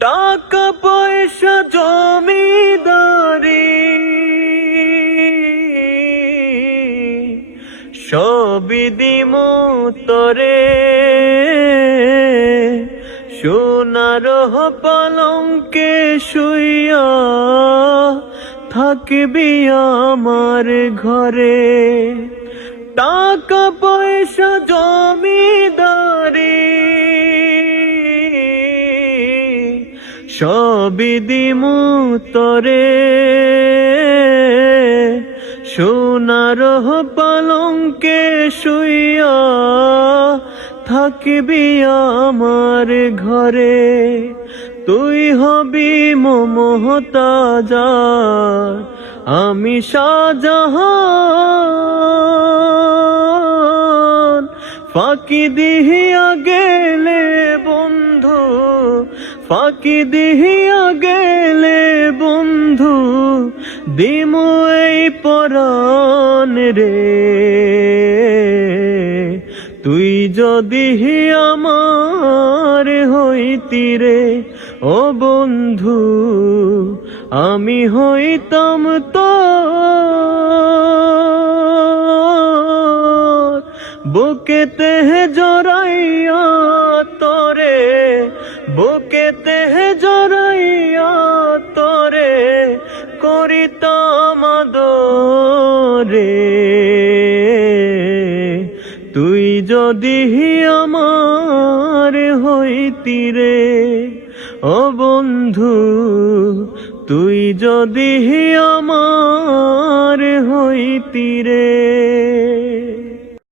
টাকা পয়সা জমিদারি সবই দিমু তরে, সোনার পালঙ্কে শুইয়া থাকবি আমার ঘরে। টাকা পয়সা জমিদারি সবই দিমু তরে, সোনার পালঙ্কে শুইয়া থাকবি আমার ঘরে। তুই হবি মমতাজ, আমি শাহজাহান। ফাঁকি দিহিয়া গেলে বন্ধু, ফাঁকি দিহিয়া গেলে বন্ধু, দিমু এই পরাণ রে। তুই যদি আমার হইতি রে ও বন্ধু, আমি হইতাম তোর। বুকেতে জড়াইয়া তোরে, বুকেতে জড়াইয়া তোরে করিতাম আদরে। তুই যদি আমার হইতি রে ও বন্ধু, তুই যদি আমার হইতি রে।